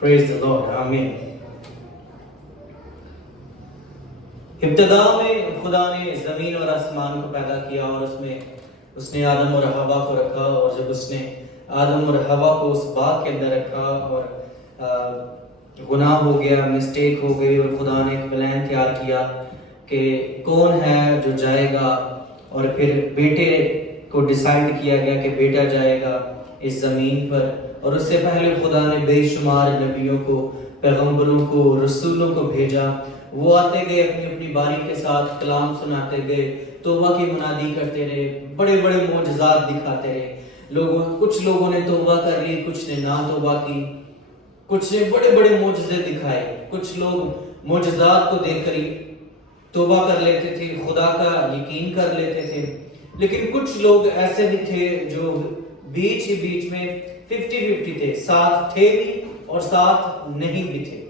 Praise the Lord. Amen. ابتدا میں خدا نے زمین اور آسمان کو پیدا کیا اور اس نے آدم اور حوا کو رکھا، اور جب اس نے آدم اور حوا کو اس باغ کے اندر رکھا اور گناہ ہو گیا، مسٹیک ہو گئی، اور خدا نے ایک پلان تیار کیا کہ کون ہے جو جائے گا، اور پھر بیٹے کو ڈیسائیڈ کیا گیا کہ بیٹا جائے گا اس زمین پر. اور اس سے پہلے خدا نے بے شمار نبیوں کو، پیغمبروں کو، رسولوں کو بھیجا. وہ آتے گئے اپنی اپنی باری کے ساتھ کلام سناتے گئے، توبہ کی منادی کرتے رہے، بڑے بڑے معجزات دکھاتے رہے. کچھ لوگوں نے توبہ کر لی، کچھ نے نہ توبہ کی، کچھ نے بڑے بڑے معجزے دکھائے. کچھ لوگ معجزات کو دیکھ کر ہی توبہ کر لیتے تھے، خدا کا یقین کر لیتے تھے. لیکن کچھ لوگ ایسے بھی تھے جو بیچ میں 50-50 تھے، ساتھ تھے بھی اور ساتھ نہیں بھی تھے.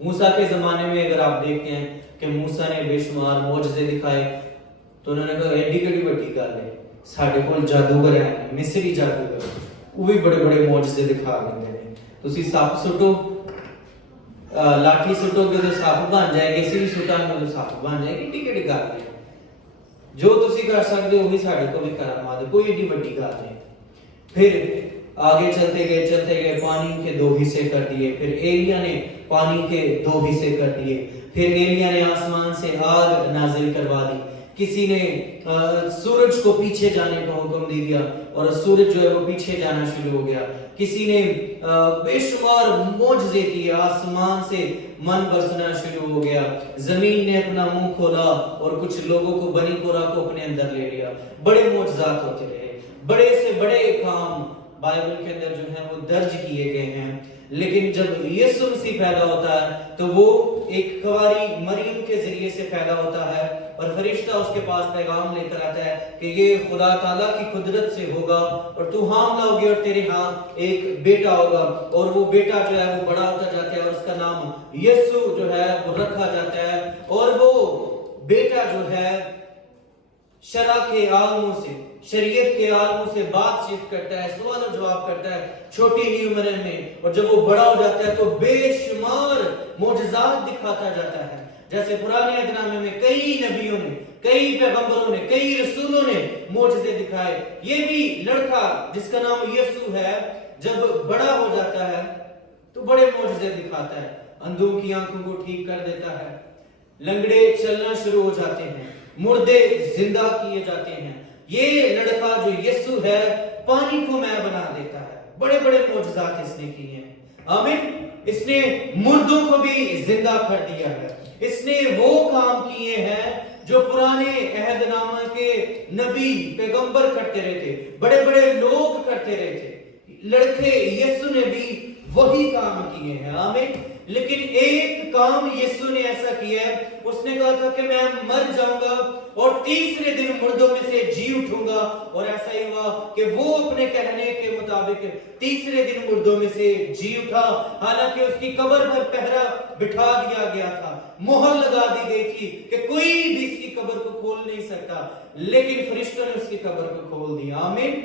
موسیٰ کے زمانے میں اگر آپ دیکھتے ہیں کہ موسیٰ نے بے شمار معجزے دکھائے، تو انہوں نے کہا ایڈی کڑی بڑی گل ہے، ساڈے کول جادوگر ہے، مصری جادوگر، وہ بھی بڑے بڑے معجزے دکھا دیندے نے. تسی سپ سٹو، لاٹھی سٹو گے تو سپ بن جائے گی، سری سٹاں گے تو سپ بن جائے گی. ایڈی کڑی گل ہے، جو تسی کر سکتے ہو وہی ساڈے کول بھی کرا دے، کوئی ایڈی بڑی گل نہیں. پھر آگے چلتے گئے پانی کے 2 حصے کر دیے. پھر ایلیا نے پانی کے 2 حصے کر دیے. پھر ایلیا نے آسمان سے آگ نازل کروا دی. کسی نے سورج کو پیچھے جانے کا حکم دے دیا اور سورج جو ہے وہ پیچھے جانا شروع ہو گیا. کسی نے بے شمار معجزے کیے، آسمان سے من برسنا شروع ہو گیا. زمین نے اپنا منہ کھولا اور کچھ لوگوں کو، بنی قرہ کو اپنے اندر لے لیا. بڑے معجزات ہوتے رہے، بڑے سے بڑے کام بائبل کے اندر جو ہیں وہ درج کیے گئے ہیں. لیکن جب یسوع مسیح پیدا ہوتا ہے تو وہ ایک کنواری مریم کے ذریعے سے پیدا ہوتا ہے، اور فرشتہ اس کے پاس پیغام لے کر آتا ہے کہ یہ خدا تعالیٰ کی قدرت سے ہوگا اور تو حاملہ ہوگی اور تیرے ہاں ایک بیٹا ہوگا، اور وہ بیٹا جو ہے وہ بڑا ہوتا جاتا ہے اور اس کا نام یسوع جو ہے وہ رکھا جاتا ہے. اور وہ بیٹا جو ہے شرع کے عالموں سے، شریعت کے عالموں سے بات چیت کرتا ہے، سوال و جواب کرتا ہے چھوٹی ہی عمر میں. اور جب وہ بڑا ہو جاتا ہے تو بے شمار معجزات دکھاتا جاتا ہے. جیسے پرانے عہد نامے میں کئی نبیوں نے، کئی پیغمبروں نے، کئی رسولوں نے معجزے دکھائے. یہ بھی لڑکا جس کا نام یسوع ہے جب بڑا ہو جاتا ہے تو بڑے معجزے دکھاتا ہے. اندھوں کی آنکھوں کو ٹھیک کر دیتا ہے، لنگڑے چلنا شروع ہو جاتے ہیں، مردے زندہ کیے جاتے ہیں. یہ لڑکا جو یسوع ہے پانی کو میں بنا دیتا ہے. بڑے بڑے معجزات اس نے کیے ہیں. آمین. اس نے مردوں کو بھی زندہ کر دیا ہے. اس نے وہ کام کیے ہیں جو پرانے عہد نامہ کے نبی پیغمبر کرتے رہے تھے، بڑے بڑے لوگ کرتے رہے تھے. لڑکے یسوع نے بھی وہی کام کیے ہیں. آمین. لیکن ایک کام یسوع نے ایسا کیا ہے، اس نے کہا تھا کہ میں مر جاؤں گا اور تیسرے دن مردوں میں سے جی اٹھوں گا. اور ایسا ہی ہوا کہ وہ اپنے کہنے کے مطابق تیسرے دن مردوں میں سے جی اٹھا. حالانکہ اس کی قبر پر پہرا بٹھا دیا گیا تھا، مہر لگا دی گئی تھی کہ کوئی بھی اس کی قبر کو کھول نہیں سکتا، لیکن فرشتوں نے اس کی قبر کو کھول دیا. آمین.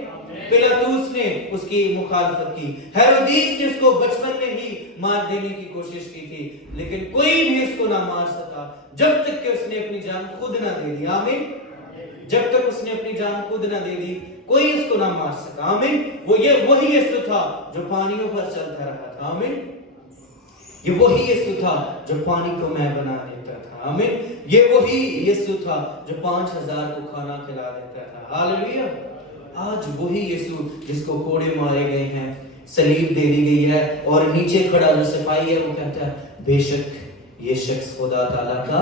پیلاطوس نے اس کی مخالفت کی، ہیرودیس نے اس کو بچپن میں ہی مار دینے کی کوشش کی تھی، لیکن کوئی بھی اس کو نہ مار سکا جب تک کہ اس نے اپنی جان خود نہ دے دی. آمین. جب تک اس نے اپنی جان خود نہ دے دی کوئی اس کو نہ مار سکا. آمین. وہی یسوع تھا جو پانیوں پر چلتا رہا تھا. آمین. یہ وہی یسوع تھا جو پانی کو میں بنا دیتا تھا. آمین. یہ وہی یسوع تھا جو 5000 کو کھانا کھلا دیتا تھا. ہاللیلویا. آج وہی یسوع جس کو کوڑے مارے گئے ہیں، صلیب دے دی گئی ہے، اور نیچے کھڑا جو سپاہی ہے وہ کہتا ہے بے شک یہ شخص خدا تعالیٰ کا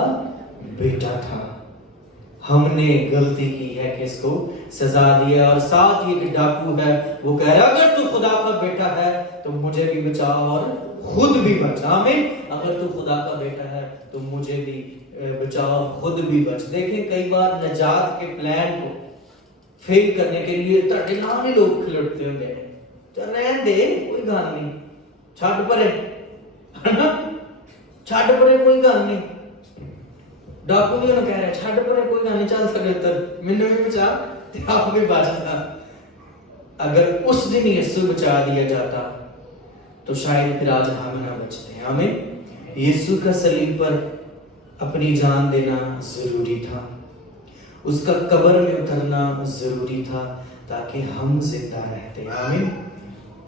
بیٹا تھا، ہم نے غلطی کی ہے کہ اس کو سزا دیا. اور ساتھ یہ کہ ڈاکو ہے وہ کہہ رہا اگر تو خدا کا بیٹا ہے تو مجھے بھی بچا اور خود بھی بچا. آمین. اگر تو خدا کا بیٹا ہے تو مجھے بھی بچا اور خود بھی بچ. دیکھیں کئی بار نجات کے پلان کو فیل کرنے کے لیے تڑے نام ہی لوگ کھلٹتے ہوتے ہیں. چل رہن دے کوئی گل نہیں، چھڈ پرے، چھڈ پرے کوئی گل نہیں. ڈاکو بھی انہوں کہہ رہے چھڈ پرے کوئی گل نہیں، چل سکے تر مینوں بھی بچا تے آپ بھی بچ جاتا. اگر اس دن یسوع بچا دیا جاتا तो शायद फिर आज हम ना बचते हैं। आमीन। यीशु का सलीब पर अपनी जान देना जरूरी था, उसका कब्र में उतरना जरूरी था ताकि हम जिंदा रहते। आमीन।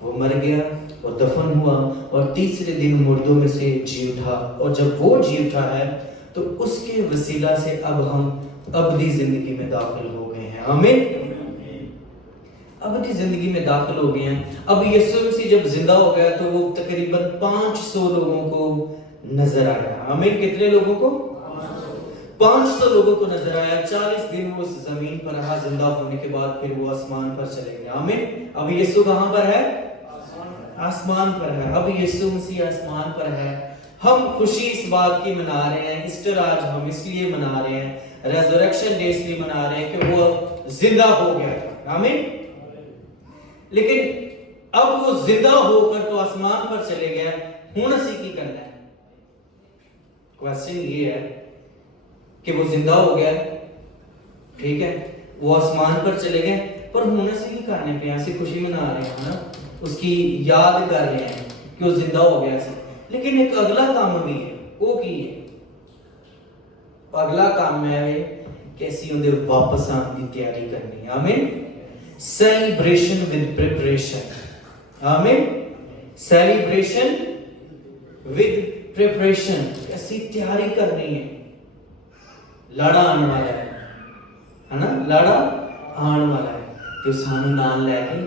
वो मर गया और दफन हुआ और तीसरे दिन मुर्दों में से जी उठा, और जब वो जी उठा है तो उसके वसीला से अब हम अबदी जिंदगी में दाखिल हो गए हैं। आमीन। अबदी जिंदगी में दाखिल हो गए हैं। अब यीशु मसीह जब जिंदा हो गया तो वो तकरीबन 500 लोगों को नजर आया। आमीन। कितने लोगों को? 500 लोगों को नजर आया। 40 दिन वो उस जमीन पर रहा, जिंदा होने के बाद फिर वो आसमान पर चले गए। आमीन। अब यीशु कहां पर है? आसमान पर है। अब यीशु मसीह आसमान पर है। हम खुशी इस बात की मना रहे हैं, ईस्टर आज हम इसलिए मना रहे हैं, रेजरेक्शन डे इसलिए मना रहे हैं कि वो जिंदा हो गया था। आमीन। लेकिन अब वो जिंदा होकर तो आसमान पर चले गया, हुण असी की करना है? क्वेश्चन ये है कि वो जिंदा हो गया, ठीक है, वो आसमान पर चले गए, पर हुण असी की करने पे ऐसी खुशी मना रहे हैं ना, उसकी याद कर रहे हैं कि वो जिंदा हो गया सी। लेकिन एक अगला काम भी है, वो की है? अगला काम है कि असी उनके वापस आने की तैयारी करनी है। आमीन। Celebration with preparation. आमीन। सेलिब्रेशन विद प्रिपरेशन, ऐसी तैयारी करनी है। लाड़ा आने वाला है ना, लाड़ा आने वाला है तो सानू नाल लेके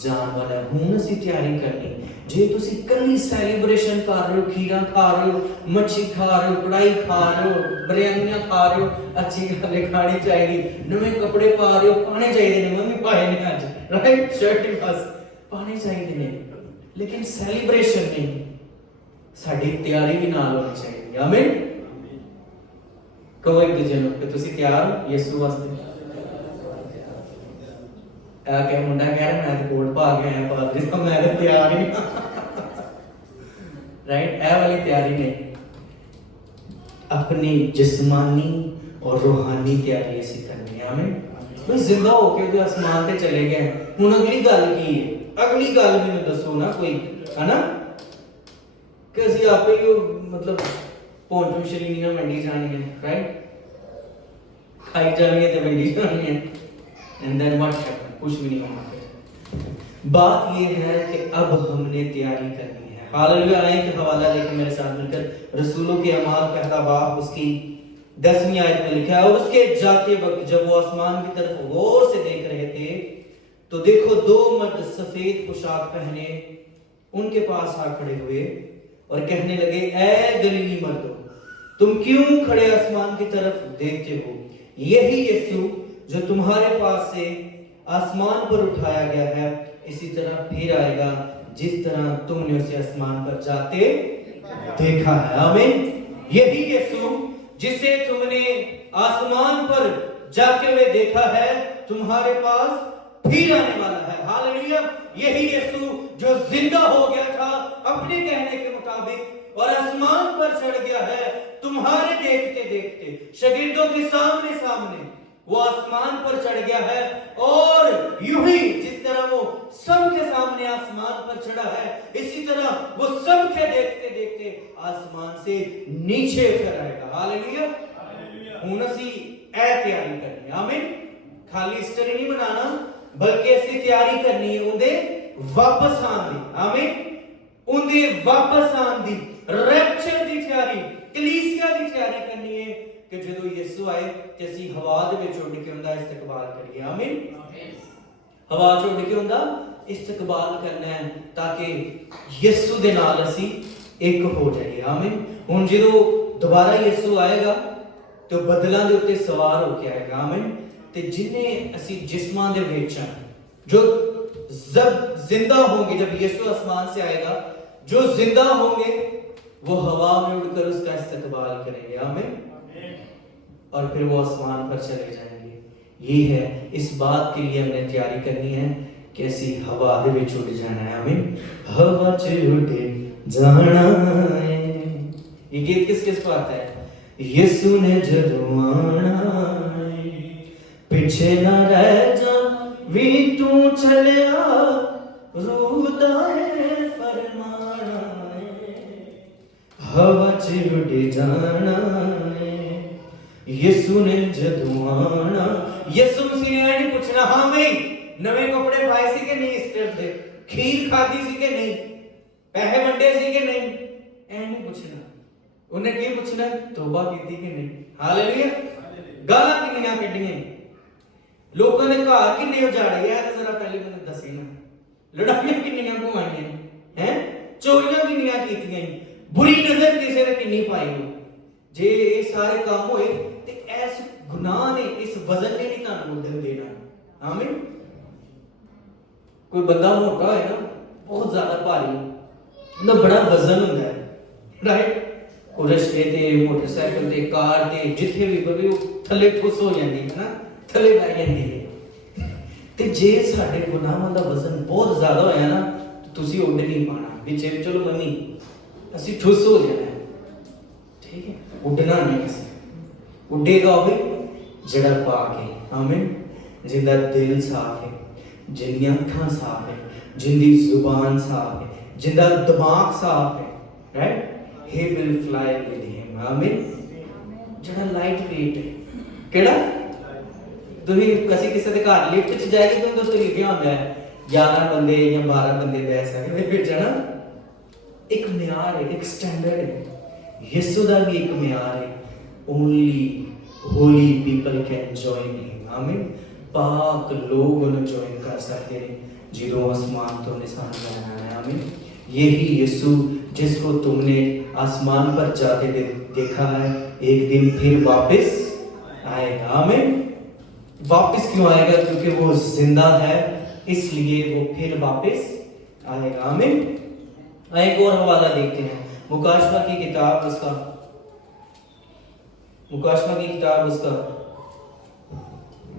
जान वाला है। हुण असी तैयारी करनी। जे तुसी कली सेलिब्रेशन कर रहे हो, खीरा खा रहे हो, मच्छी खा रहे हो, कढ़ाई खा रहे हो, बिरयानियां खा रहे हो, अच्छी गल खानी चाहिए, नवे कपड़े पा रहे हो, पाने चाहिए ने, मम्मी पाए ने आज, राइट, शर्ट बस पाने चाहिए ने, लेकिन सेलिब्रेशन नहीं, साडी तैयारी भी नाल होनी चाहिए। आमीन। कहो एक दूजे नु कि तुसी तैयार हो यीशु वास्ते? क्या मुंडा कह रहा मैं तो कोट पा गया है पादरी साहब, मैं तो तैयार ही राइट। ए वाली तैयारी नहीं, अपनी जिस्मानी और रूहानी तैयारी ऐसी करनी है। आमीन। भाई जिंदा होके तो आसमान पे चले गए, हुण अगली गल की है? अगली गल मैनूं दसो ना कोई, है ना, कि असीं आपे ही मतलब पौंचू शरीनी ना मंडी जानी है, राइट, खाई जानी है तो मंडी जानी है, एंड देन व्हाट हैपन? कुछ भी नहीं होना। बात ये है कि अब हमने तैयारी करनी है। हालेलुया। आए के हवाला लेके मेरे साथ मिलकर रसूलों के अमाल पहला बाब उसकी 10वीं आयत में लिखा है, और उसके जाते वक्त जब वो आसमान की तरफ गौर से देख रहे थे तो देखो 2 मर्द सफेद पोशाक पहने उनके पास आ खड़े हुए और कहने लगे, ऐ गलीली मर्दों, तुम क्यों खड़े आसमान की तरफ देखते हो? यही यीशु जो तुम्हारे पास से आसमान पर उठाया गया है, इसी तरह फिर आएगा जिस तरह तुमने उसे आसमान पर जाते देखा है। आमीन। यही यीशु जिसे तुमने आसमान पर जाते हुए देखा है, तुम्हारे पास फिर आने वाला है। हालेलुया। यही यीशु जो जिंदा हो गया था अपने कहने के मुताबिक और आसमान पर चढ़ गया है, तुम्हारे देखते देखते शागिर्दों के सामने सामने वो आसमान पर चढ़ गया है, और यूं ही जिस तरह वो सबके सामने आसमान पर चढ़ा है, इसी तरह वो सबके देखते देखते आसमान से नीचे उतर आएगा। हालेलुया। हुण असी ए तैयारी करनी है। आमीन। खाली ईस्टर ही नहीं मनाना, बल्कि असी तैयारी करनी है उनदे वापस आने दी। आमीन। उनदे वापस आने दी, रैप्चर दी तैयारी, कलीसिया दी तैयारी करनी है कि जदों यीशु आए ते असी हवा दे विच उड़ के उनदा इस्तकबाल करिए। आमीन। हवा च उड़ के उनदा इस्तकबाल करना है ताकि यीशु दे नाल असी एक हो जाइए। आमीन। हुण जदों दोबारा यीशु आएगा तो बदलां दे उत्ते सवार होके आएगा। आमीन। ते जिन्ने असी जिस्मां दे विच जो जब जिंदा होंगे, जब यीशु आसमान से आएगा, जो जिंदा होंगे वो हवा में उड़कर उसका इस्तकबाल करेंगे। आमीन। और फिर वो आसमान पर चले जाएंगे। ये है, इस बात के लिए हमने तैयारी करनी है कि ऐसी हवा दे विच उड़ जाना है। आमीन। हवा च उड़े जाना है। ये गीत किस किस पर आता है? यीशु ने जदों आना है, पीछे ना रह जा भी तू चलिया, रूह दा है फरमान हवा च उड़ जाना है यसु ने जदों आना। यसु मसीह ने नहीं पूछना हाँ भाई नवे कपड़े पाए सी के नहीं, इस टाइम से खीर खादी सी के नहीं, पैसे वंडे सी के नहीं, ऐ नहीं पूछना। उन्हें क्या पूछना तौबा की कि नहीं। हालेलुया। गालां किन्नियां कड्डियां, लोगों ने घर किन्ने उजाड़े यार जरा पहले मैंने दसी ना, लड़ाइयां किन्नियां घुमाइयां हैं, चोरियां किन्नियां कीतियां, बुरी नजर किसी ने किन्नी पाई हो। जे ये सारे काम होए ते इस गुनाह ने इस वजन ने नहीं तुहानू उद्दम देना। आमीन। कोई बंदा मोटा है ना बहुत ज्यादा भारी, उनका बड़ा वजन होता है राइट, रस्ते ते मोटरसाइकिल ते कार ते जिथे भी बवे थले ठुस हो जाती है ना, थले बह जाती है। ते जे साडे गुनाहां दा वजन बहुत ज्यादा होया ना तो तुसी उड़ नहीं पाना विच, चलो मम्मी असी ठुस हो जाना है, ठीक है, उड़ना नहीं असी। उड़ेगा भी जड़ा पाके, आमीन, जिंदा दिल साफ है, जिंदियां अखां साफ है, जिंदी जुबान साफ है, जिंदा दिमाग साफ है, right, he will fly with him, आमीन। जड़ा लाइट वेट है केड़ा, तुही कसी किसी दे घर लिफ्ट च जाएगी तो तो लिखिया होंदा है 11 बंदे या 12 बंदे बैठ सकदे विच, है ना। एक म्यार है, एक स्टैंडर्ड है, यीशु दा भी एक म्यार है। Only Holi people can join him, आमीन। पाक लोग उन्हें ज्वाइन कर सकते हैं जिदों आसमान तो निशान बनाना है, आमीन। यही यीशु जिसको तुमने आसमान पर जाते देखा है एक दिन फिर वापस आएगा, आमीन। वापस क्यों आएगा? क्योंकि वो जिंदा है इसलिए वो फिर वापस आएगा, आमीन। एक और हवाला देखते हैं, मुकाशवा की किताब उसका, मुकाशवा की किताब उसका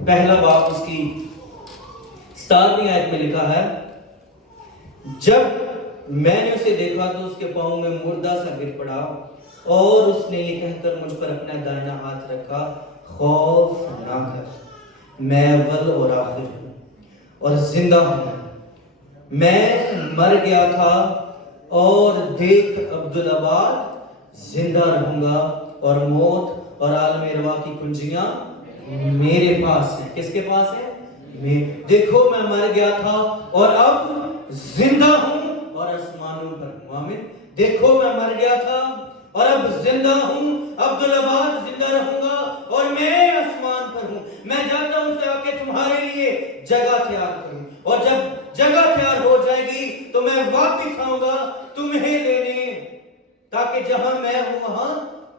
पहला बाब उसकी 7वीं आयत में लिखा है, जब मैंने उसे देखा तो उसके पांव में मुर्दा सा गिर पड़ा और उसने ये कहकर मुझ पर अपना दाहिना हाथ रखा, खौफ ना कर, मैं अव्वल और आखिर हूं और जिंदा हूं। मैं मर गया था और देख अब्दुल्लाबाद जिंदा रहूंगा और मौत और आलम अरवाह की कुंजियां मेरे पास है। किसके पास है? मैं। देखो मैं मर गया था और अब जिंदा हूं और आसमानों पर हूं, आमीन। देखो मैं मर गया था और अब जिंदा हूं, अब्दुल्लाबाद जिंदा रहूंगा और मैं आसमान पर हूं। मैं जाता हूं ताकि तुम्हारे लिए जगह तैयार करूं और जब जगह तैयार हो जाएगी तो मैं वापस आऊंगा तुम्हें लेने, ताकि जहां मैं हूं वहां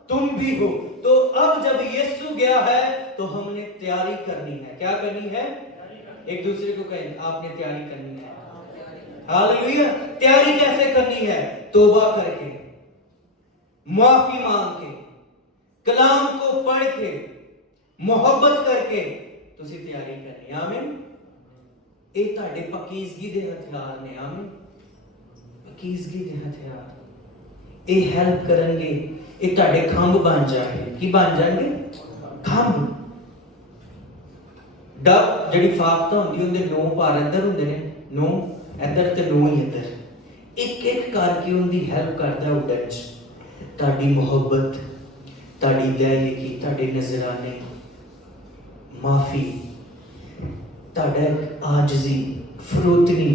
तुम भी हो। तो अब जब यीशु गया है तो हमने तैयारी करनी है। क्या करनी है? एक दूसरे को कहें आपने तैयारी करनी है। हालेलुया। तैयारी कैसे करनी है? तौबा करके, माफी मांग के, कलाम को पढ़ के, मोहब्बत करके तुसी तैयारी करनी, आमीन। ये ਤੁਹਾਡੇ ਪਕੀਜ਼ਗੀ ਦੇ ਹਥਿਆਰ ਨੇ, ਆਮੀਨ। ਪਕੀਜ਼ਗੀ ਦੇ ਹਥਿਆਰ ਇਹ ਹੈਲਪ ਕਰਨਗੇ, ਇਹ ਤੁਹਾਡੇ ਖੰਭ ਬਣ ਜਾਣਗੇ। ਕੀ ਬਣ ਜਾਣਗੇ? ਖੰਭ। ਡੱਬ ਜਿਹੜੀ ਫਾਕਤਾ ਹੁੰਦੀ ਉਹਦੇ 9 ਭਾਰ ਇੱਧਰ ਹੁੰਦੇ ਨੇ, 9 ਇੱਧਰ ਤੇ 9 ਹੀ ਇੱਧਰ, ਇੱਕ ਇੱਕ ਕਰਕੇ ਉਹਦੀ ਹੈਲਪ ਕਰਦਾ ਉੱਡਣ 'ਚ। ਤੁਹਾਡੀ ਮੁਹੱਬਤ, ਤੁਹਾਡੀ ਦਿਆਇਕੀ, ਤੁਹਾਡੇ ਨਜ਼ਰਾਨੇ, ਮਾਫੀ, ਤੁਹਾਡਾ ਆਜਜ਼ੀ, ਫਰੋਤਨੀ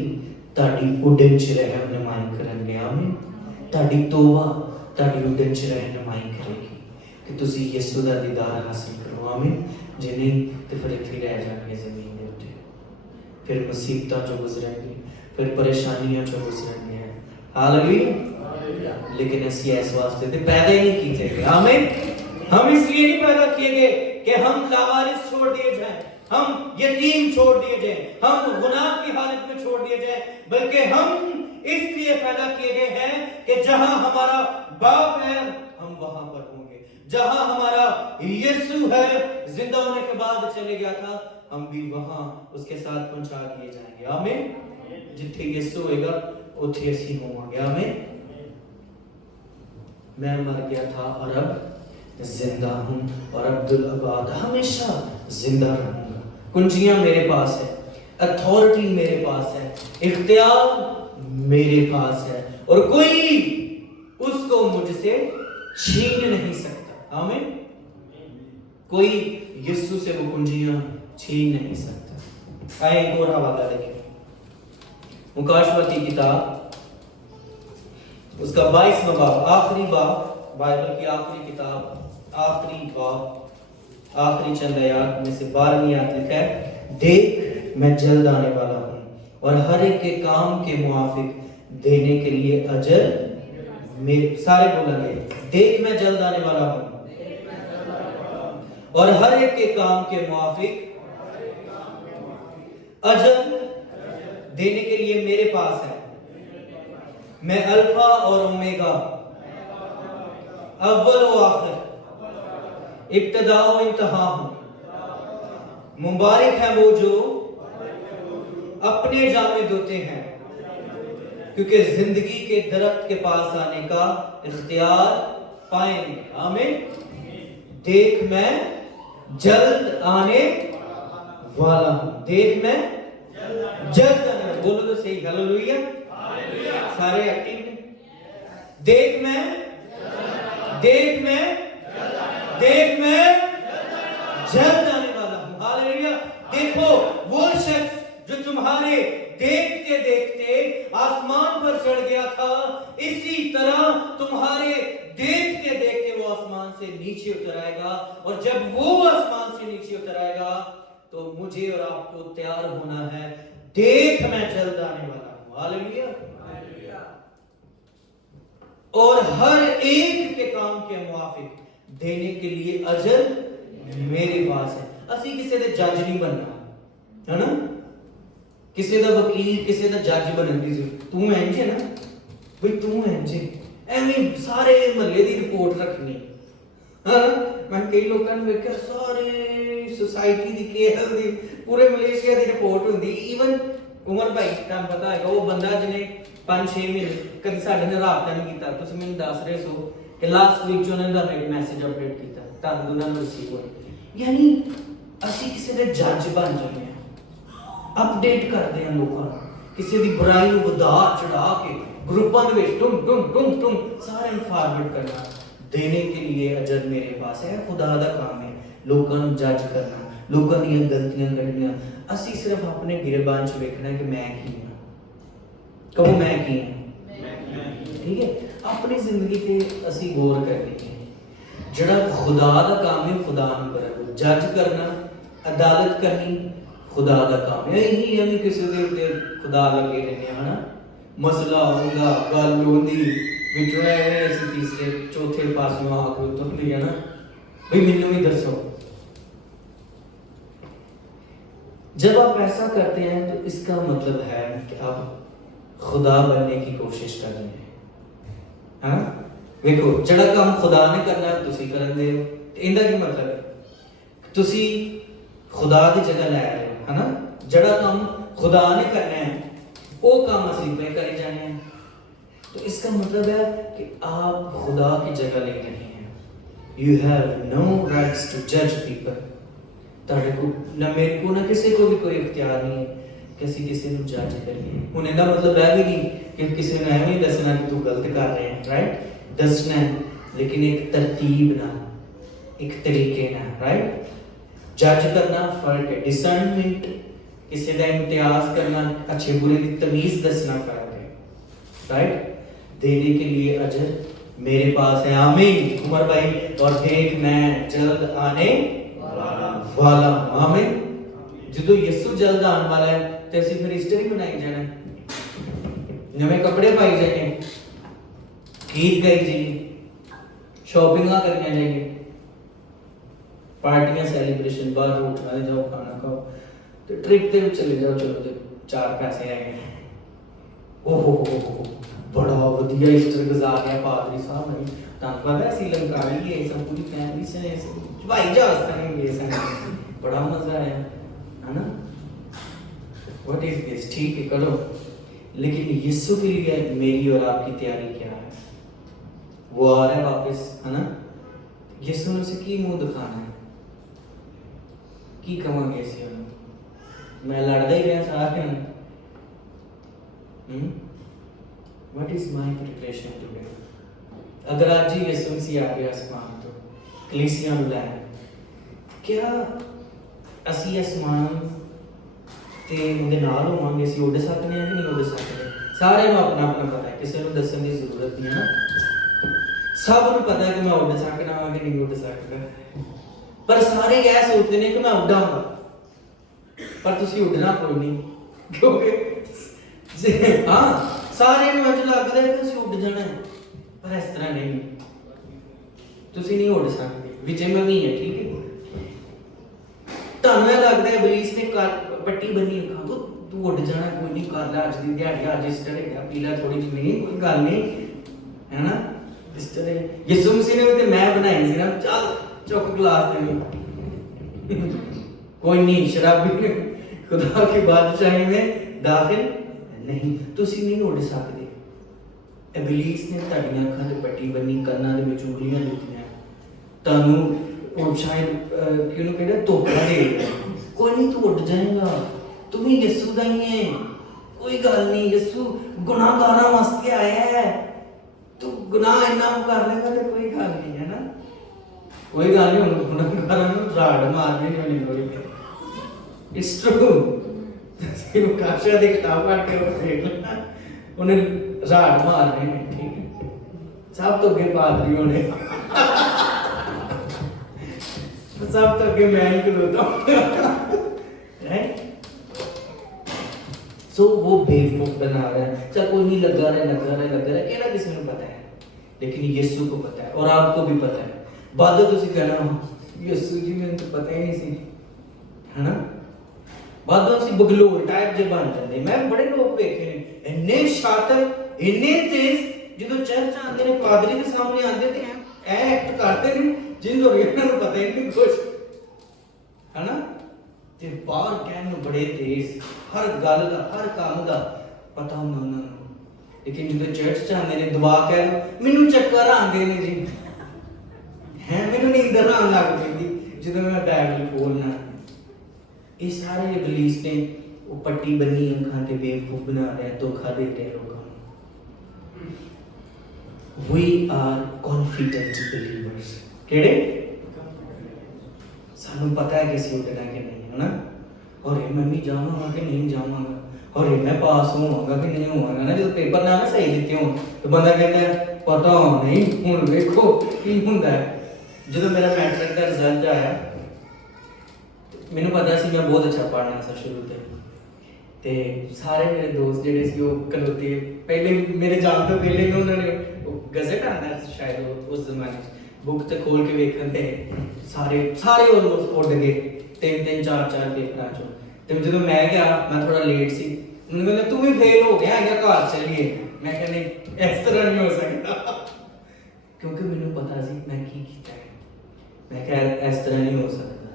ਤੁਹਾਡੀ ਉਡਣ 'ਚ ਰਹਿਨੁਮਾਈ ਕਰਨਗੇ, ਆਮੀਨ। ਤੁਹਾਡੀ ਤੋਬਾ ਤੁਹਾਡੀ ਉਡਣ 'ਚ ਰਹਿਨੁਮਾਈ ਕਰੇਗੀ ਕਿ ਤੁਸੀਂ ਯਿਸੂ ਦਾ ਦੀਦਾਰ ਹਾਸਿਲ ਕਰੋ, ਆਮੀਨ। ਜੇ ਨਹੀਂ ਤੇ ਫਿਰ ਇੱਥੇ ਰਹਿ ਜਾਣਗੇ ਜ਼ਮੀਨ ਦੇ ਉੱਤੇ, ਫਿਰ ਮੁਸੀਬਤਾਂ 'ਚੋਂ ਗੁਜ਼ਰਾਂਗੇ, ਫਿਰ ਪਰੇਸ਼ਾਨੀਆਂ 'ਚੋਂ ਗੁਜ਼ਰਾਂਗੇ। हालेलुया। लेकिन ऐसी इस वास्ते थे पैदा ही नहीं किए गए, आमीन। हम इसलिए नहीं पैदा किए गए कि हम लावारिस छोड़ दिए जाएं, हम यतीम छोड़ दिए जाएं, हम गुनाह की हालत में छोड़ दिए जाएं, बल्कि हम इसलिए पैदा किए गए हैं कि जहां हमारा बाप है हम वहां पर होंगे, जहां हमारा यीशु है जिंदा होने के बाद चले गया था, हम भी वहां उसके साथ पहुंचा दिए जाएंगे, आमीन। जिथे यीशु होएगा उथे असी होवांगे, आमीन। मैं मर गया था और अब जिंदा हूं और अब्दुल्लाबाद हमेशा जिंदा रहूंगा। कुंजियां मेरे पास है, अथॉरिटी मेरे पास है, इख्तियार मेरे पास है और कोई اس کو مجھ سے چھین نہیں سکتا. آمین. کوئی یسوع سے وہ کنجیاں چھین نہیں سکتا. آئے ایک اور حوالہ دیکھیں. مکاشفہ کی کتاب اس کا 22واں باب، آخری باب، بائبل کی آخری کتاب، آخری باب، آخری چند آیات میں سے 12ویں آیت لکھا ہے، دیکھ میں جلد آنے والا ہوں اور ہر ایک کے کام کے موافق دینے کے لیے اجر میرے. سارے بولیں گے، دیکھ میں جلد آنے والا ہوں اور ہر ایک کے کام کے موافق اجر دینے کے لیے میرے پاس ہے. میں الفا اور اومیگا، اول و آخر، ابتدا و انتہا ہوں. مبارک ہے وہ جو اپنے جامے دھوتے ہیں، کیونکہ زندگی کے درخت کے پاس آنے کا اختیار پائیں گے. آمین. دیکھ میں جلد آنے والا ہوں. دیکھ میں جلد آنے والا. بولو تو صحیح. ہاللیلویا. سارے ایکٹیو ہیں. دیکھ میں جلد آنے والا ہوں. ہاللیلویا. دیکھو وہ شخص جو تمہارے دیکھتے دیکھتے آسمان پر چڑھ گیا تھا، اسی طرح تمہارے دیکھتے دیکھتے وہ آسمان سے نیچے اتر آئے گا. اور جب وہ آسمان سے نیچے اتر آئے گا تو مجھے اور آپ کو تیار ہونا ہے. دیکھ میں جلد آنے والا ہوں. ہاللیلویا. اور ہر ایک کے کام کے موافق دینے کے لیے اجر میرے پاس ہے. اسی کسی دے جج نہیں بننا ہے نا، کسی دا وکیل، کسی دا جج بنن دی ضرورت. تو ہے جی نا بھئی، تو ہے جی ایویں سارے محلے دی رپورٹ رکھنی. ہاں میں کئی لوگوں نے ویکھیا سارے سوسائٹی دی کیئر دی پورے ملیشیا دی رپورٹ ہوندی. ایون عمر بھائی تم پتا ہے وہ بندہ جنے 5-6 مہینے کبھی ساڈے نال رابطہ نہیں کیتا. تسی مینوں دس رہے سو کہ لاسٹ ویک جو انہوں نے ایک میسج اپڈیٹ کیتا تاں دونوں نے ریسیو ہوئے. یعنی اسی کسی دے جج بن جانے ہیں، اپڈیٹ کرتے ہیں لوگوں کو، کسی دی برائی کو ودا چڑھا کے گروپاں دے وچ ٹم ٹم ٹم ٹم سارے فارورڈ کرنا. دینے کے لیے اجر میرے پاس ہے. خدا دا کام ہے لوگوں کو جج کرنا، لوگوں دی غلطیاں کڈھنیاں. اسی صرف اپنے گریبان چ ویکھنا کہ میں کی ہوں. کہو میں کی ہوں. ٹھیک ہے. اپنی زندگی تے اسی غور کرنی ہے. جڑا خدا دا کام ہے خدا نوں کرنا، جج کرنا، عدالت کرنی خدا دا کام ہے. یہی ہمیں کسی دے اوتے خدا لگے رہنے ہیں نا. مسئلہ ہوندا گل ہوندی وچوں ایسے تیسرے چوتھے پاسوں آ کے اتر نہیں ہے نا بھئی مینوں بھی دسو. جب آپ ایسا کرتے ہیں تو اس کا مطلب ہے کہ آپ خدا بننے کی کوشش کر رہے ہیں. ہاں دیکھو جڑا کام خدا نے کرنا ہے تسی کرن دے ہو. ایندا کی مطلب ہے تسی خدا دی جگہ لے رہے ہو ہے نا. جڑا کام خدا نے کرنا ہے وہ کام اسی پہ کرے جانے ہیں. تو اس کا مطلب ہے کہ آپ خدا کی جگہ لے رہے ہیں. You have no rights to judge people. تاڑے کو نہ میرے کو نہ کسی کو بھی کوئی اختیار نہیں ہے کسی نو جج کریے. ہن ایندا مطلب ہے بھی نہیں کہ کسی نے ایویں دسنا کہ تو غلط کر رہے ہیں. رائٹ دسنا ہے لیکن ایک ترتیب نہ، ایک طریقے نہ. رائٹ جج کرنا فرق ہے. ڈسرنمنٹ کسی دا امتیاز کرنا، اچھے برے کی تمیز دسنا فرق ہے. رائٹ دینے کے لیے اجر میرے پاس ہے. آمین. عمر بھائی اور دیکھ میں جلد آنے والا. آمین. جدو یسوع جلد آنے والا ہے تو اسی پھر ہسٹری بنائی جانا ہے، نویں کپڑے پائی جائیں، عید گئی جی، شاپنگاں کرنی جائیں، پارٹیاں سیلیبریشن، بعد اٹھا جاؤ کھانا کھاؤ تو ٹرپ تے چلے جاؤ. چلو تو 4 پیسے آئے ہیں. اوہ بڑا ودیا ایسٹر گزاریا پادری صاحب نے. تانوں پتہ ہے سری لنکا بھی گئے سن، پوری فیملی سے بھائی جہاز کرنے گئے سن. بڑا مزہ آیا ہے نا. واٹ از دس. ٹھیک ہے کرو، لیکن یسوع کے لیے میری اور آپ کی تیاری کیا ہے؟ وہ آ رہا ہے واپس ہے نا. یسوع نے اسے کی منہ دکھانا ہے، کی کہاں گے سی انہوں میں لڑتا ہی رہا سارے ہیں. What is my preparation today? अगर आज ही यीशु मसीह आ गया आसमान तो कलीसिया नूं लैण, क्या असीं आसमान ते उहदे नाल होवांगे? असीं उड़ सकदे हां कि नहीं उड़ सकदे? सारिआं नूं अपना अपना पता है, किसी नूं दस्सण दी जरूरत नहीं है ना। सब नूं पता है कि मैं उड़ सकदा हां कि नहीं उड़ सकदा, पर सारे यह सोचते हैं कि मैं उड़ांगा, पर तुसीं उड़ना कोई नहीं, क्योंकि हाँ सारे नूं इंज लगदा है कि तुसीं उड़ जाना है, पर इस तरह नहीं, तुसीं नहीं उड़ सकदे। विजय में भी है, ठीक है। ਤੁਹਾਨੂੰ ਇਹ ਲੱਗਦਾ ਹੈ ਬਲੀਸ ਨੇ ਪੱਟੀ ਬੰਨੀ ਅੱਖਾਂ ਤੋਂ, ਤੂੰ ਉੱਡ ਜਾਣਾ, ਕੋਈ ਨਹੀਂ, ਕਰ ਲੈ ਅੱਜ ਦੀ ਦਿਹਾੜੀ, ਅੱਜ ਇਸ ਤਰ੍ਹਾਂ ਹੈਗਾ, ਪੀ ਲੈ ਥੋੜੀ ਜਿਹੀ, ਨਹੀਂ ਕੋਈ ਗੱਲ ਨਹੀਂ, ਹੈ ਨਾ। ਇਸ ਤਰ੍ਹਾਂ ਯਿਸੂ ਮਸੀਹ ਨੇ ਵੀ ਤੇ ਮੈਂ ਬਣਾਈ ਸੀ ਨਾ, ਚੱਲ ਚੁੱਕ ਗਲਾਸ ਤੇ ਨਹੀਂ, ਕੋਈ ਨਹੀਂ, ਸ਼ਰਾਬੀ ਨੇ ਖੁਦਾ ਕੀ ਬਾਦਸ਼ਾਹੀ में दाखिल नहीं, ਤੁਸੀਂ ਨਹੀਂ ਉੱਡ ਸਕਦੇ। ਇਬਲੀਸ ਨੇ ਤੁਹਾਡੀਆਂ ਅੱਖਾਂ ਤੇ ਪੱਟੀ ਬੰਨੀ, ਕੰਨਾਂ ਦੇ ਵਿੱਚ ਉਂਗਲੀਆਂ ਦਿੱਤੀਆਂ, ਤੁਹਾਨੂੰ ਉਹ ਸ਼ਾਇਦ ਕਿਉਂ ਕਹਿੰਦਾ ਧੋਖਾ ਦੇ ਰਿਹਾ, ਕੋਈ ਨਹੀਂ ਤੂੰ ਉੱਡ ਜਾਏਗਾ, ਤੂੰ ਵੀ ਯਿਸੂ ਦਾ ਹੀ ਹੈ, ਕੋਈ ਗੱਲ ਨਹੀਂ, ਯਿਸੂ ਗੁਨਾਹਗਾਰਾਂ ਵਾਸਤੇ ਆਇਆ ਹੈ, ਤੂੰ ਗੁਨਾਹ ਇੰਨਾ ਕਰ ਲੇਗਾ ਤੇ ਕੋਈ ਗੱਲ ਨਹੀਂ, ਹੈ ਨਾ, ਕੋਈ ਗੱਲ ਨਹੀਂ। ਹੁਣ ਗੁਨਾਹਗਾਰਾਂ ਨੂੰ ਰਾੜ ਮਾਰਦੇ ਨਹੀਂ ਉਹਨੇ ਲੋਈ, ਇਟਸ ਟਰੂ। ਇਹਨੂੰ ਕਾਸ਼ਾ ਦੀ ਕਿਤਾਬ ਪੜ੍ਹ ਕੇ ਉਹ ਦੇਖ ਲੈਣਾ, ਉਹਨੇ ਰਾੜ ਮਾਰਨੇ ਨੇ, ਠੀਕ ਹੈ। ਸਭ ਤੋਂ ਅੱਗੇ ਪਾਦਰੀ ਹੋਣੇ, सब तो अगे मैं ही खलोता हूँ, सो वो बेवकूफ बना रहा है, चल कोई नहीं, लगा रहा, कहना किसी को पता है, लेकिन यीशु को पता है और आपको भी पता है। बाद में तुसी कहना यीशु जी मैंने तो पता ही नहीं सी, है ना। बाद में तुसी बगलोर टाइप जे बन जाते। मैं बड़े लोग देखे ने इन्ने शातिर, इन्ने तेज, जो चर्च आते ने पादरी के सामने आते थे एक्ट करते ने जिनको इन्होंने पता ही नहीं कुछ, है ना। ते बाहर कहने बड़े तेज, हर गल का हर काम का पता होंदा उन्होंने, लेकिन जो चर्च आते ने दुआ कह लो, मैनू चक्कर आते ने जी, है मैनू नींदर आने लग पैंदी जो मैं बाइबल खोलना। ये सारे इबलीस ने वो पट्टी बनी अखां ते बेवकूफ बना रहे, धोखा दे रहे लोगों। We are confident believers, केड़े सानू पता है किसी उठना कि नहीं, है ना। और मैं भी जावांगा कि नहीं जावांगा, और मैं पास होवांगा कि नहीं होवांगा ना। जो पेपर ना सही दिते हो तो बंदा कहता है पता नहीं, हुण देखो की हुंदा है। जो मेरा मैट्रिक का रिजल्ट आया, मैनू पता सी मैं बहुत अच्छा पढ़ना सा शुरू ते सारे मेरे दोस्त जेडे सी वो कलोते, पहले मेरे जान तो पहले ही उन्होंने गजट आंदा शायद उस जमाने बुक ते खोल के वेखन ते सारे ऑलमोस्ट उड़ गए, 3-3 4-4 पेपर चो। ते जदों मैं गया, मैं थोड़ा लेट सी, उन्होंने कहना तू भी फेल हो गया है, घर चलिए। मैं कहा नहीं इस तरह नहीं हो सकता, क्योंकि मैनू पता सी मैं की कीता है। मैं कहा इस तरह नहीं हो सकता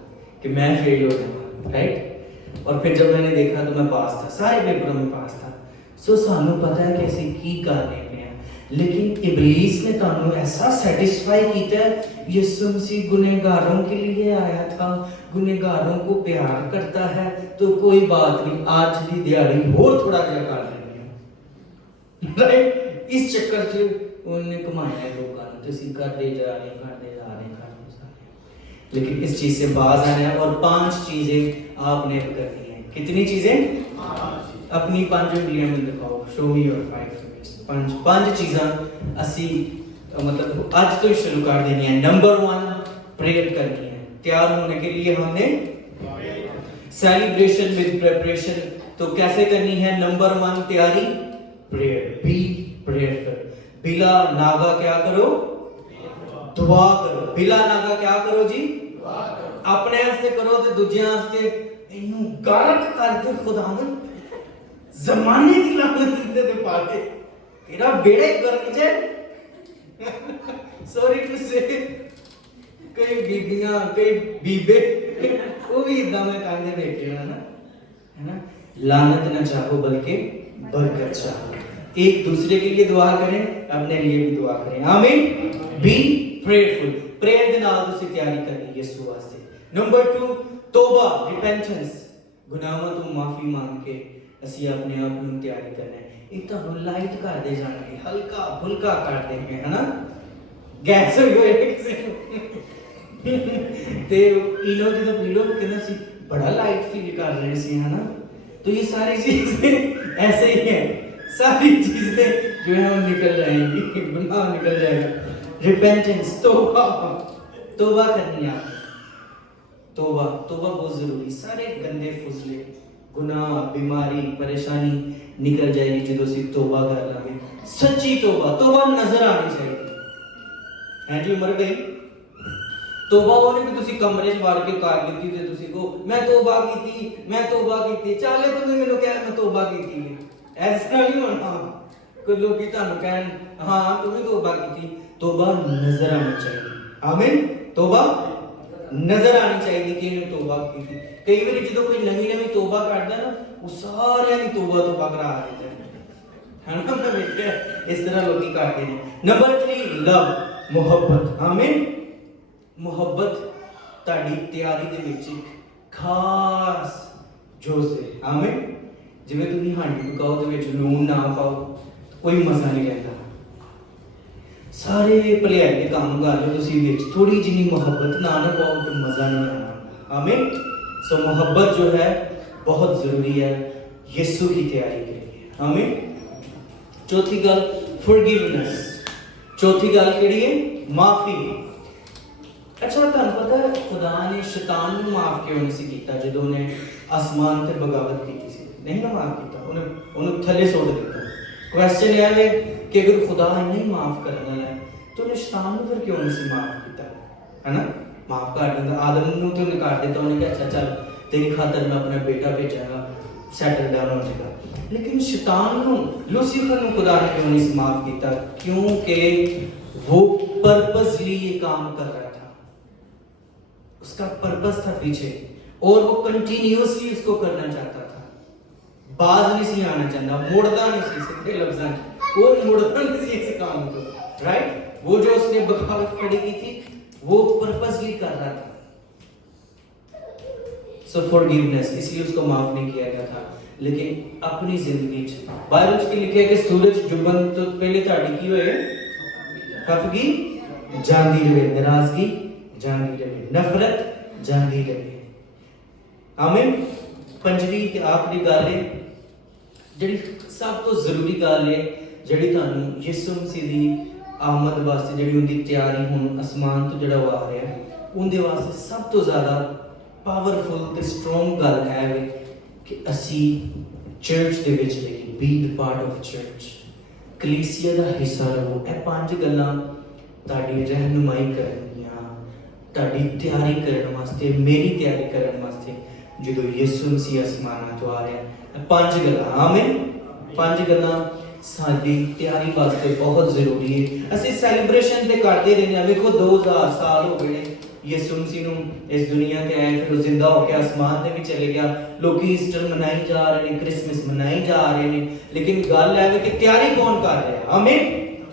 कि मैं फेल हो जाऊंगा, राइट। और फिर जब मैंने देखा तो मैं पास था, सारे पेपरों में पास था। सो सानू पता है कि असीं की करने पे हैं, लेकिन इबलीस ने तानू ऐसा सेटिस्फाई किया है। यीशु मसीह गुनहगारों के लिए आया था, गुनहगारों को प्यार करता है, तो कोई बात नहीं, आज की दिहाड़ी और थोड़ा जिहा कर लेंगे, राइट। इस चक्कर च उन्होंने कमाया लोगों ने, तो असीं करते जा रहे। लेकिन इस चीज से बाज आना है, और 5 चीजें आपने करनी है। कितनी चीजें? अपनी 5 उंगलियां में दिखाओ, शो मी योर 5 फिंगर्स। 5 चीजें असी मतलब आज तो शुरू कर देनी है। नंबर 1 प्रेयर करनी है। तैयार होने के लिए हमने सेलिब्रेशन विद प्रिपरेशन, तो कैसे करनी है? नंबर 1 तैयारी, प्रेयर, बी प्रेयरफुल। बिला नागा क्या करो? दुआ करो। बिला नागा क्या करो जी? अपने वास्ते करो ते दूजियां वास्ते इन्नू गारक करके खुदा ने जमाने दी लानत दे दे पाके तेरा बेड़े गर्क जे। सॉरी टू से कई बीबियां कई बीबे वो भी इदा में कांदे देखे है ना। लानत ना चाहो बल्कि बरकत चाहो। एक दूसरे के लिए दुआ करें, अपने लिए भी दुआ करें। आमीन। B prayerful. प्रेयर दे नाल तुसी तैयारी करनी यीशु वास्ते। नंबर 2 तौबा, रिपेंटेंस। गुनाहों तो माफी मांग के ਅਸੀਂ ਆਪਣੇ ਆਪ ਨੂੰ ਤਿਆਰੀ ਕਰਨਾ ਹੈ। ਇਹ ਤੁਹਾਨੂੰ ਲਾਈਟ ਕਰ ਦੇ ਜਾਣਗੇ, ਹਲਕਾ ਫੁਲਕਾ ਕਰ ਦੇਣਗੇ, ਹੈ ਨਾ। ਗੈਸ ਹੋਈ ਹੋਏ ਕਿਸੇ ਤੇ ਇਨੋ ਜਦੋਂ ਪੀ ਲੋ ਕਹਿੰਦਾ ਸੀ बड़ा लाइट फील कर रहे थे, है ना। तो ये सारी चीजें ऐसे ही है, सारी चीजें जो है वो निकल जाएंगी, गुनाह निकल जाएगा। रिपेंटेंस, तौबा करनी है। तौबा बहुत जरूरी। सारे गंदे फुजले गुनाह बीमारी परेशानी निकल जाएगी जो सी तौबा कर लांगे। सच्ची तौबा नजर आनी चाहिए। है जी उम्र गई तौबा वो नहीं कि तुसी कमरे च वड़ के कर लीती ते तुसी को मैं तौबा कीती चल तुसी मेनू कह मैं तौबा कीती है, ऐसा नहीं होना। कोई लोग तानू कहन हां तुसी तौबा कीती। तौबा नजर आनी चाहिए। आमीन। तौबा नजर आनी चाहिए कि इन्हें तौबा कीती। कई बार जो कोई नवी तौबा करदा ना वो सारे की तौबा करा देता है ना। मैं देखिया इस तरह लोग करते हैं। नंबर 3 लव, मोहब्बत। आमीन। ਮੁਹੱਬਤ ਤੁਹਾਡੀ ਤਿਆਰੀ ਦੇ ਵਿੱਚ ਇੱਕ ਖਾਸ ਜੋਸ਼ ਹੈ। ਆਮੀਨ। ਜਿਵੇਂ ਤੁਸੀਂ ਹਾਂਡੀ ਪਕਾਓ ਦੇ ਵਿੱਚ ਲੂਣ ਨਾ ਪਾਓ ਕੋਈ ਮਜ਼ਾ ਨਹੀਂ ਰਹਿੰਦਾ। ਸਾਰੇ ਭਲਾਈ ਦੇ ਕੰਮ ਕਰ ਲਓ ਤੁਸੀਂ ਵਿੱਚ ਥੋੜੀ ਜਿਹੀ ਮੁਹੱਬਤ ਨਾ ਪਾਓ ਤਾਂ ਮਜ਼ਾ ਨਹੀਂ ਆਉਂਦਾ। ਆਮੀਨ। सो मोहब्बत जो है बहुत जरूरी है यीशु की तैयारी के लिए। आमीन। चौथी गल फॉरगिवनेस। चौथी गल केड़ी है? माफी। अच्छा तुहानू पता है खुदा ने शैतान नू माफ क्यों नहीं कीता जदों ने आसमान ते बगावत की थी? नहीं ना माफ किया, उन्हें थले सुट दिता। क्वेश्चन यह है कि अगर खुदा नहीं माफ करने वाला है तो उन्हें शैतान नू फिर क्यों नहीं माफ किया? है ना, माफ कर दिंदा। आदम नू तो उन्हें कर दिता, उन्हें कहा अच्छा चल तेरी खातर मैं अपना बेटा भेजांगा, सेटल डाउन हो जाएगा। लेकिन शैतान नू, लूसीफर नू खुदा ने क्यों नहीं माफ किया? क्योंकि वो पर्पसली ये काम कर रहा था, उसका पर्पस था पीछे और वो कंटिन्यूअसली इसको करना चाहता था। बाज नहीं सी आना चाहता, मुड़दा नहीं सी। सीधे लफ्ज़ों में वो मुड़दा नहीं सी इस काम को। राइट, वो जो उसने बगावत खड़ी की थी वो पर्पसली कर रहा था। सो फॉरगिवनेस, इसलिए उसको माफ नहीं किया गया था। लेकिन अपनी जिंदगी बाइबल में लिखा है कि सूरज डुबन तो पहले ताड़ी की होए खफगी जांदी रहे, नाराजगी जांदी रहे, नफरत जांदी रहे। आमीन। पंजवी ते आखिरी गल है जिहड़ी सब तो जरूरी गल है जिहड़ी तुहानू यीशु मसीह दी आमद वास्ते जिहड़ी उनकी तैयारी हुण आसमान तो जिहड़ा आ रहा है उनके वास्ते सब तो ज्यादा पावरफुल ते स्ट्रॉन्ग गल है कि असी चर्च दे विच रहिए, be the part of church, कलीसिया दा हिस्सा रहो। ये पांच गल्लां ताड़ी रहनुमाई करनियां, ताड़ी तैयारी करने वास्ते, मेरी तैयारी करने वास्ते जो यीशु मसीह आसमानां तो आ रहा है। पांच गल्लां, आमीन। पांच गल्लां साडी तैयारी वास्ते बहुत जरूरी है। असीं सैलीब्रेशन ते करते रहने हैं। देखो 2000 साल हो गए यीशु मसीह नूं इस दुनिया ते आए, फिर वो जिंदा होकर आसमान ते भी चले गया। लोग ईस्टर मनाई जा रहे हैं, क्रिसमस मनाई जा रहे हैं, लेकिन गल है कि तैयारी कौन कर रहा है? आमीन।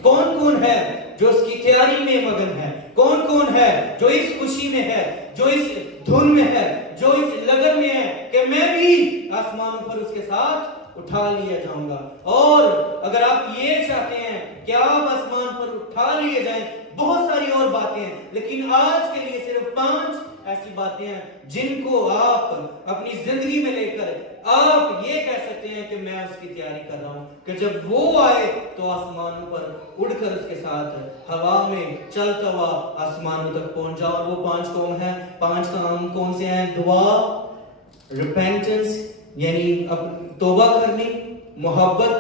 कौन कौन है जो उसकी तैयारी में मगन है? कौन कौन है जो इस खुशी में है, जो इस धुन में है, जो इस लगन में है कि मैं भी आसमानों पर उसके साथ उठा लिया जाऊंगा? और अगर आप ये चाहते हैं कि आप आसमान पर उठा लिए जाएं, बहुत सारी और बातें हैं, लेकिन आज के लिए सिर्फ 5 ऐसी बातें हैं जिनको आप अपनी जिंदगी में लेकर आप ये कह सकते हैं कि मैं उसकी तैयारी कर रहा हूं कि जब वो आए तो आसमानों पर उड़कर उसके साथ हवा में चलता हुआ आसमानों तक पहुंच जाओ। वो 5 कौन है? 5 काम कौन से हैं? दुआ, रिपेंटेंस यानी तौबा करनी, मोहब्बत,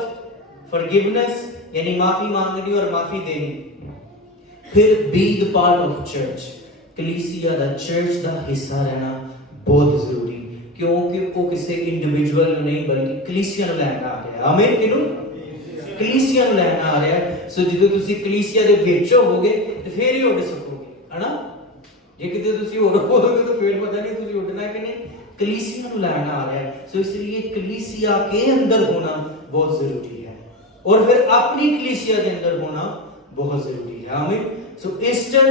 फॉरगिवनेस यानी माफी मांगनी और माफी देनी, फिर be the part of church, कलीसिया दा, चर्च दा हिस्सा रहना बहुत जरूरी, क्योंकि वो किसी इंडिविजुअल नहीं बल्कि कलीसिया ਨੂੰ ਲੈਣ ਆ ਰਿਹਾ। ਆਮੀਨ। ਕਿਨੂੰ? ਕਲੀਸਿया ਨੂੰ ਲੈਣ ਆ ਰਿਹਾ। ਸੋ ਜਦੋਂ ਤੁਸੀਂ ਕਲੀਸਿया ਦੇ ਵਿੱਚ ਹੋਵੋਗੇ ਤੇ ਫੇਰ ਹੀ ਉੱਡ ਸਕੋਗੇ, ਹਨਾ। ਜੇ ਕਿਤੇ ਤੁਸੀਂ ਉੱਡ ਹੋਵੋਗੇ ਤਾਂ ਫੇਰ ਪਤਾ ਨਹੀਂ ਤੁਸੀਂ ਉੱਡਣਾ ਕਿ ਨਹੀਂ। कलीसिया ਨੂੰ ਲੈਣ ਆ ਰਿਹਾ। सो इसलिए कलीसिया के अंदर होना बहुत जरूरी है और फिर अपनी कलीसिया के अंदर होना बहुत जरूरी है। आमीन। सो ईस्टर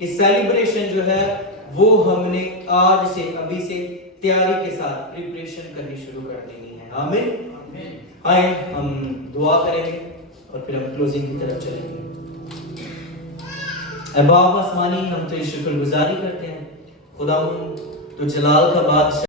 की सेलिब्रेशन जो है वो हमने आज से, अभी से तैयारी के साथ प्रिपरेशन करनी शुरू कर देनी है। आमीन। आए हम दुआ करेंगे और फिर हम क्लोजिंग की तरफ चलेंगे। اے باپ آسمانی ہم تیری شکر گزاری کرتے ہیں خدا تو جلال کا بادشاہ